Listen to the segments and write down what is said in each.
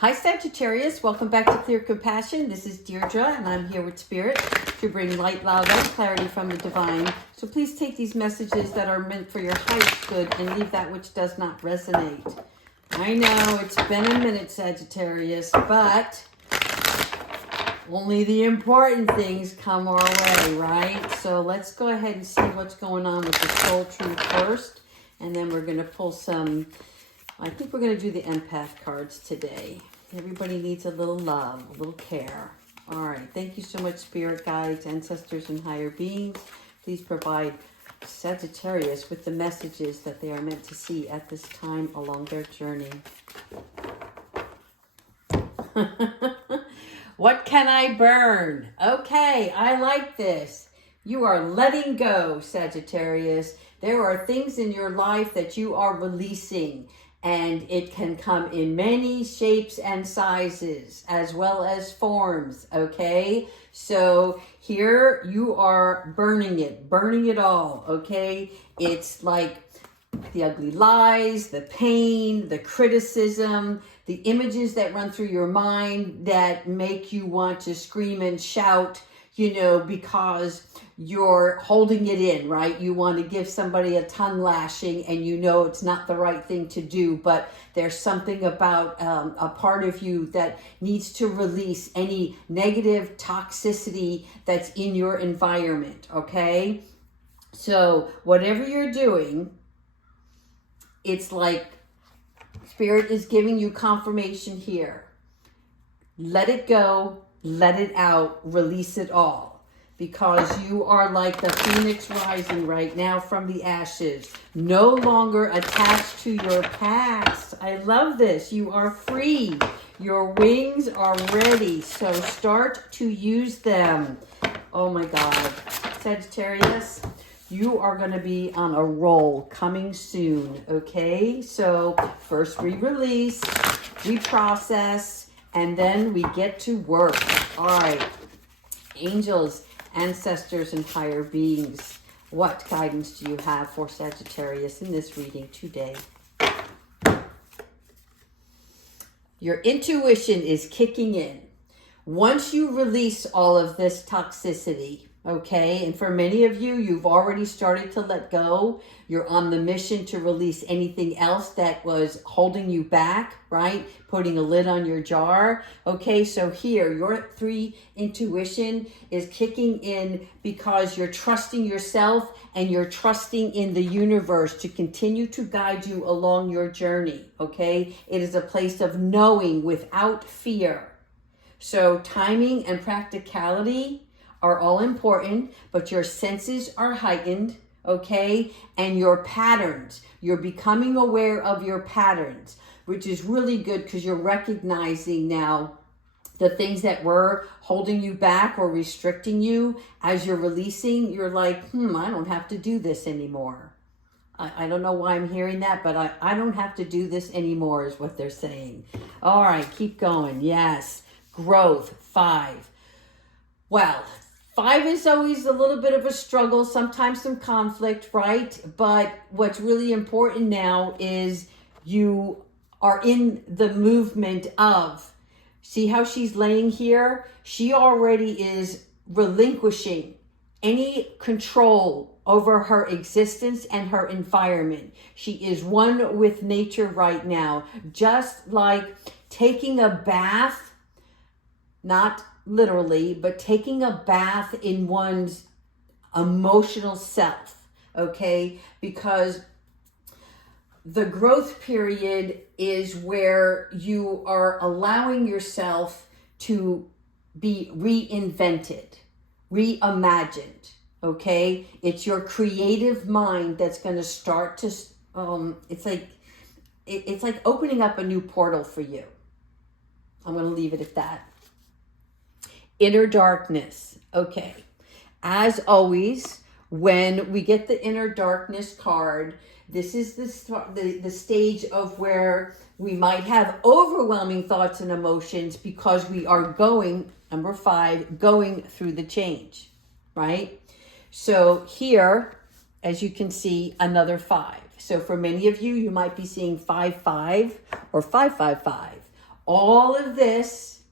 Hi Sagittarius, welcome back to Clear Compassion. This is Deirdre and I'm here with Spirit to bring light, love, and clarity from the divine. So please take these messages that are meant for your highest good and leave that which does not resonate. I know it's been a minute, Sagittarius, but only the important things come our way, right? So let's go ahead and see what's going on with the soul truth first. And then we're going to pull some, I think we're going to do the empath cards today. Everybody needs a little love, a little care. All right. Thank you so much, spirit guides, ancestors, and higher beings. Please provide Sagittarius with the messages that they are meant to see at this time along their journey. What can I burn? Okay, I like this. You are letting go, Sagittarius. There are things in your life that you are releasing, and it can come in many shapes and sizes as well as forms, okay? So here you are burning it all, okay? It's like the ugly lies, the pain, the criticism, the images that run through your mind that make you want to scream and shout, because you're holding it in, right? You want to give somebody a tongue lashing and you know it's not the right thing to do, but there's something about a part of you that needs to release any negative toxicity that's in your environment, okay? So whatever you're doing, it's like Spirit is giving you confirmation here. Let it go, let it out, release it all. Because you are like the phoenix rising right now from the ashes. No longer attached to your past. I love this. You are free. Your wings are ready. So start to use them. Oh my God. Sagittarius, you are going to be on a roll coming soon, okay? So first we release, we process, and then we get to work. All right, angels, ancestors, and higher beings, what guidance do you have for Sagittarius in this reading today? Your intuition is kicking in. Once you release all of this toxicity, okay, and for many of you, you've already started to let go. You're on the mission to release anything else that was holding you back, right? Putting a lid on your jar. Okay, so here, your 3 intuition is kicking in because you're trusting yourself and you're trusting in the universe to continue to guide you along your journey, okay? It is a place of knowing without fear. So timing and practicality are all important, but your senses are heightened, okay? And your patterns, you're becoming aware of your patterns, which is really good because you're recognizing now the things that were holding you back or restricting you. As you're releasing, you're like, I don't have to do this anymore. I don't know why I'm hearing that, but I don't have to do this anymore is what they're saying. All right, keep going. Yes, growth, 5. Well, 5 is always a little bit of a struggle, sometimes some conflict, right? But what's really important now is you are in the movement of, see how she's laying here? She already is relinquishing any control over her existence and her environment. She is one with nature right now, just like taking a bath, not literally, but taking a bath in one's emotional self, okay? Because the growth period is where you are allowing yourself to be reinvented, reimagined, okay? It's your creative mind that's going to start to, it's like opening up a new portal for you. I'm going to leave it at that. Inner darkness. Okay. As always, when we get the inner darkness card, this is the stage of where we might have overwhelming thoughts and emotions because we are going, number 5, going through the change, right? So here, as you can see, another 5. So for many of you, you might be seeing 5-5 or 5-5-5. All of this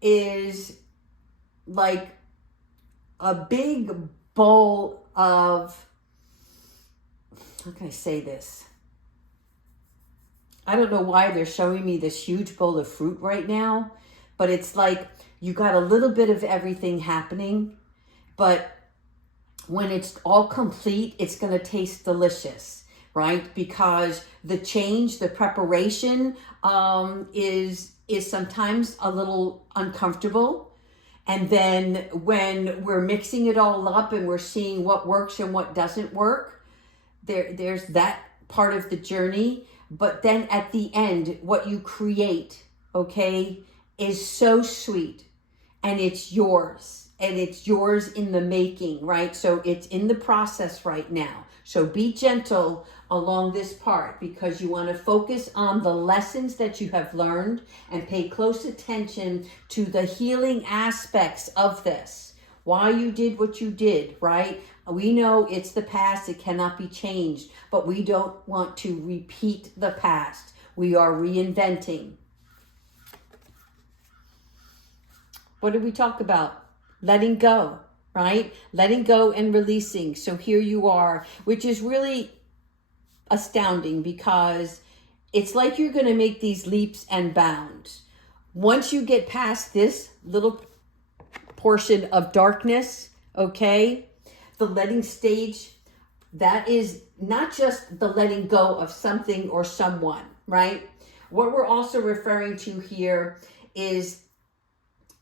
is like a big bowl of, how can I say this? I don't know why they're showing me this huge bowl of fruit right now, but it's like you got a little bit of everything happening, but when it's all complete, it's going to taste delicious, right? Because the change, the preparation is sometimes a little uncomfortable. And then when we're mixing it all up and we're seeing what works and what doesn't work, there's that part of the journey. But then at the end, what you create, okay, is so sweet, and it's yours, and it's yours in the making, right? So it's in the process right now. So be gentle along this part, because you want to focus on the lessons that you have learned and pay close attention to the healing aspects of this. Why you did what you did, right? We know it's the past, it cannot be changed, but we don't want to repeat the past. We are reinventing. What did we talk about? Letting go, right? Letting go and releasing. So here you are, which is really astounding, because it's like you're going to make these leaps and bounds. Once you get past this little portion of darkness, okay, the letting stage, that is not just the letting go of something or someone, right? What we're also referring to here is,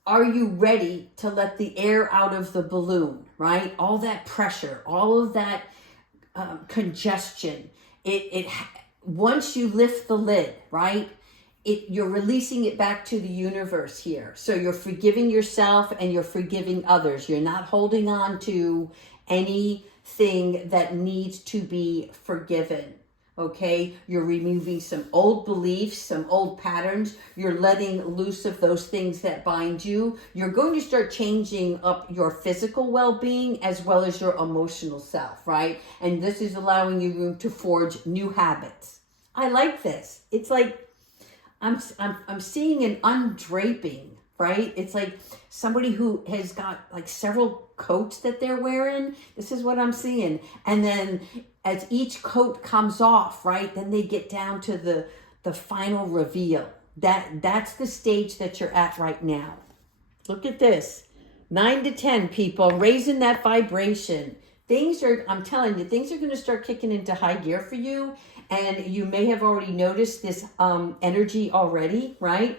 are you ready to let the air out of the balloon, right? All that pressure, all of that congestion. Once you lift the lid, right? You're releasing it back to the universe here. So you're forgiving yourself and you're forgiving others. You're not holding on to anything that needs to be forgiven. Okay, you're removing some old beliefs, some old patterns. You're letting loose of those things that bind you. You're going to start changing up your physical well-being as well as your emotional self, right? And this is allowing you room to forge new habits. I like this. It's like I'm seeing an undraping, right? It's like somebody who has got like several coats that they're wearing. This is what I'm seeing. And then as each coat comes off, right, then they get down to the final reveal. That's the stage that you're at right now. Look at this. 9 to 10 people raising that vibration. I'm telling you, things are going to start kicking into high gear for you. And you may have already noticed this energy already, right?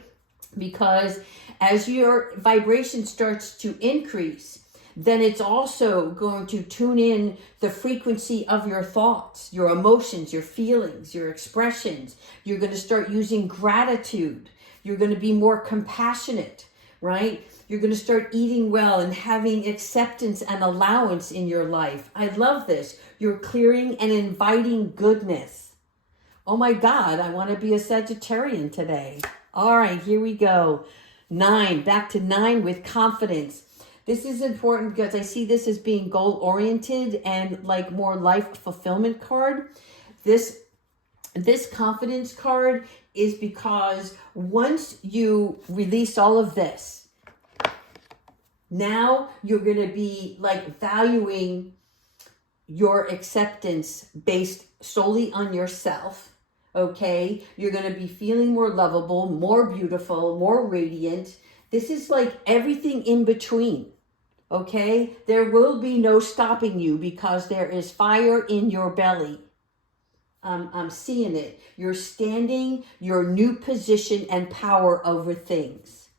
Because as your vibration starts to increase, then it's also going to tune in the frequency of your thoughts, your emotions, your feelings, your expressions. You're going to start using gratitude. You're going to be more compassionate, right? You're going to start eating well and having acceptance and allowance in your life. I love this. You're clearing and inviting goodness. Oh my God, I want to be a Sagittarian today. All right, here we go. 9, back to 9 with confidence. This is important because I see this as being goal-oriented and like more life fulfillment card. This confidence card is because once you release all of this, now you're going to be like valuing your acceptance based solely on yourself. Okay, you're going to be feeling more lovable, more beautiful, more radiant. This is like everything in between. Okay, there will be no stopping you because there is fire in your belly. I'm seeing it. You're standing your new position and power over things.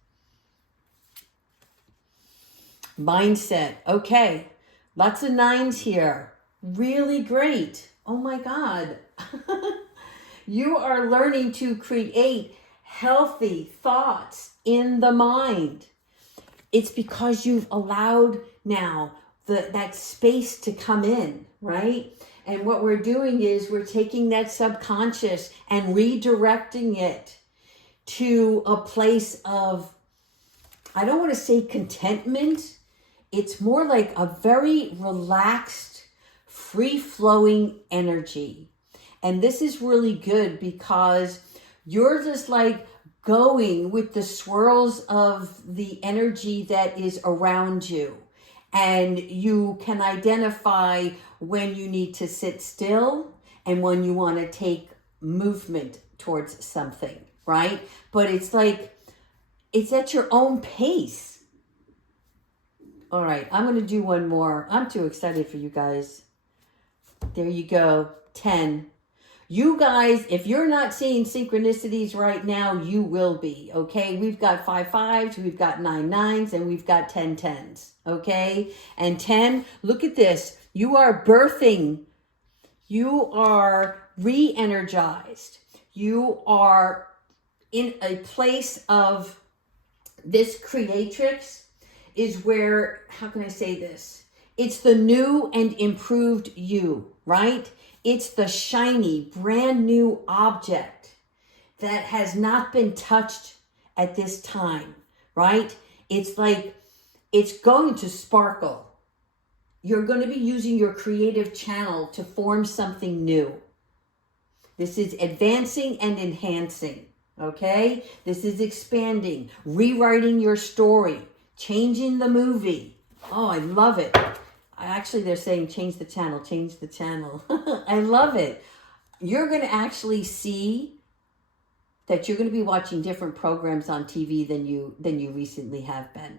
Mindset. Okay, lots of 9s here. Really great. Oh my God. You are learning to create healthy thoughts in the mind. It's because you've allowed now that space to come in, right? And what we're doing is we're taking that subconscious and redirecting it to a place of, I don't want to say contentment. It's more like a very relaxed, free-flowing energy. And this is really good because you're just like going with the swirls of the energy that is around you. And you can identify when you need to sit still and when you want to take movement towards something, right? But it's like, it's at your own pace. All right, I'm going to do one more. I'm too excited for you guys. There you go, 10. You guys, if you're not seeing synchronicities right now, you will be, okay? We've got 5 5s, we've got 9 9s, and we've got 10 10s, okay? And 10, look at this. You are birthing. You are re-energized. You are in a place of this creatrix is where, how can I say this? It's the new and improved you, right? It's the shiny, brand new object that has not been touched at this time, right? It's like, it's going to sparkle. You're going to be using your creative channel to form something new. This is advancing and enhancing, okay? This is expanding, rewriting your story, changing the movie. Oh, I love it. Actually, they're saying change the channel, change the channel. I love it. You're going to actually see that you're going to be watching different programs on TV than you recently have been.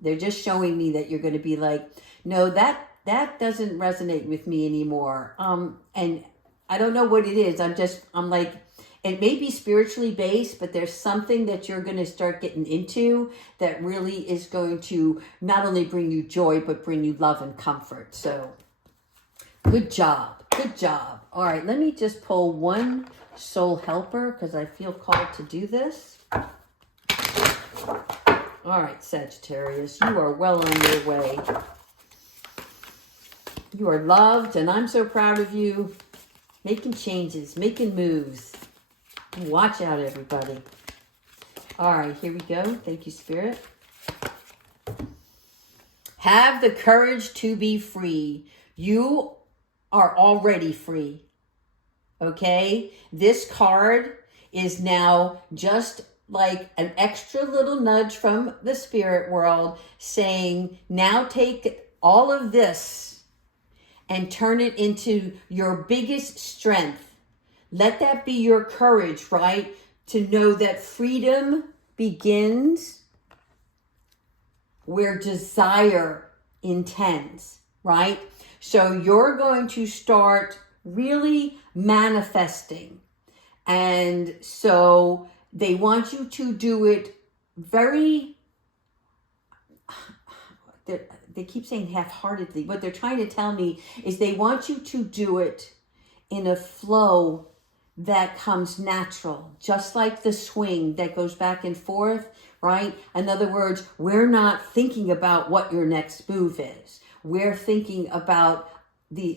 They're just showing me that you're going to be like, no, that doesn't resonate with me anymore. And I don't know what it is. I'm like, it may be spiritually based, but there's something that you're going to start getting into that really is going to not only bring you joy, but bring you love and comfort. So good job. Good job. All right. Let me just pull one soul helper because I feel called to do this. All right, Sagittarius, you are well on your way. You are loved, and I'm so proud of you. Making changes, making moves. Watch out, everybody. All right, here we go. Thank you, Spirit. Have the courage to be free. You are already free. Okay? This card is now just like an extra little nudge from the spirit world saying, now take all of this and turn it into your biggest strength. Let that be your courage, right? To know that freedom begins where desire intends, right? So you're going to start really manifesting. And so they want you to do it very, they keep saying half-heartedly. What they're trying to tell me is they want you to do it in a flow that comes natural, just like the swing that goes back and forth, right? In other words, we're not thinking about what your next move is. We're thinking about the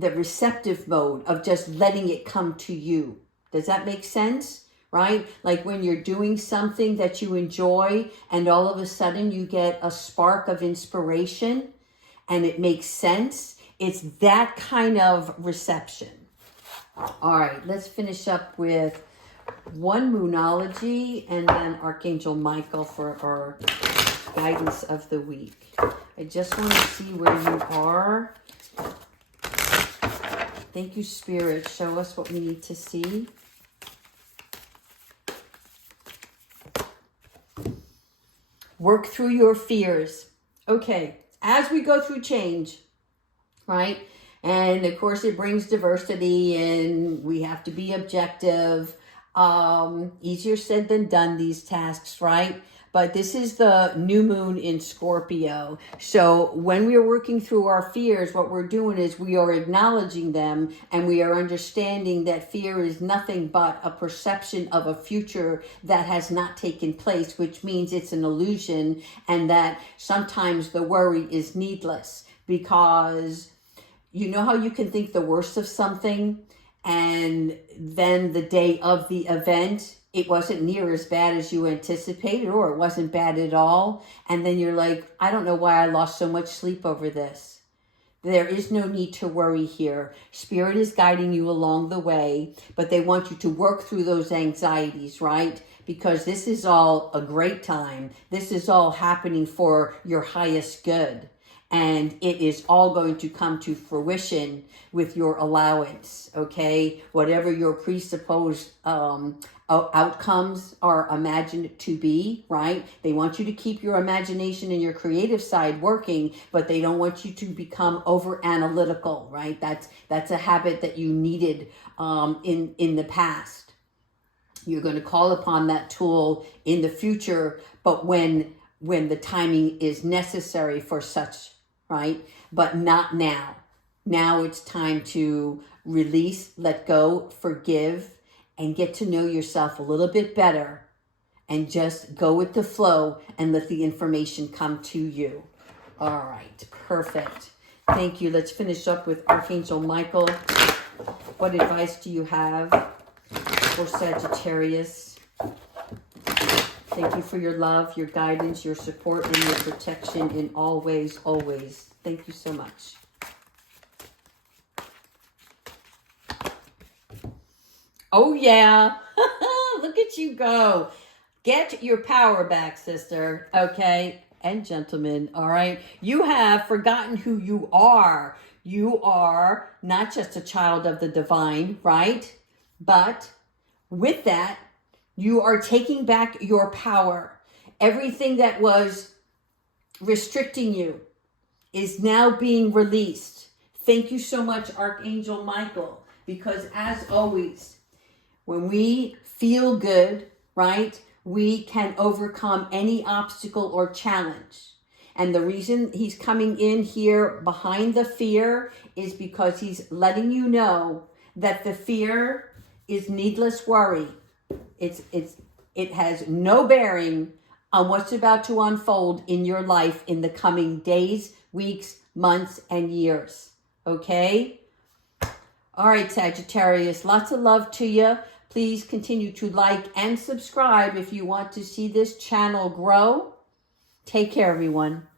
receptive mode of just letting it come to you. Does that make sense? Right? Like when you're doing something that you enjoy and all of a sudden you get a spark of inspiration and it makes sense. It's that kind of reception. All right, let's finish up with one Moonology and then Archangel Michael for our guidance of the week. I just want to see where you are. Thank you, Spirit. Show us what we need to see. Work through your fears. Okay, as we go through change, right? And of course, it brings diversity and we have to be objective. Easier said than done, these tasks, right? But this is the new moon in Scorpio. So when we are working through our fears, what we're doing is we are acknowledging them and we are understanding that fear is nothing but a perception of a future that has not taken place, which means it's an illusion, and that sometimes the worry is needless because you know how you can think the worst of something and then the day of the event, it wasn't near as bad as you anticipated, or it wasn't bad at all. And then you're like, I don't know why I lost so much sleep over this. There is no need to worry here. Spirit is guiding you along the way, but they want you to work through those anxieties, right? Because this is all a great time. This is all happening for your highest good. And it is all going to come to fruition with your allowance, okay? Whatever your presupposed outcomes are imagined to be, right? They want you to keep your imagination and your creative side working, but they don't want you to become over analytical, right? That's a habit that you needed in the past. You're going to call upon that tool in the future, but when the timing is necessary for such, right? But not now. Now it's time to release, let go, forgive, and get to know yourself a little bit better, and just go with the flow and let the information come to you. All right, perfect. Thank you. Let's finish up with Archangel Michael. What advice do you have for Sagittarius? Thank you for your love, your guidance, your support, and your protection in all ways, always. Thank you so much. Oh, yeah. Look at you go. Get your power back, sister. Okay? And gentlemen, all right? You have forgotten who you are. You are not just a child of the divine, right? But with that, you are taking back your power. Everything that was restricting you is now being released. Thank you so much, Archangel Michael, because as always, when we feel good, right, we can overcome any obstacle or challenge. And the reason he's coming in here behind the fear is because he's letting you know that the fear is needless worry. It has no bearing on what's about to unfold in your life in the coming days, weeks, months, and years. Okay? All right, Sagittarius, lots of love to you. Please continue to like and subscribe if you want to see this channel grow. Take care, everyone.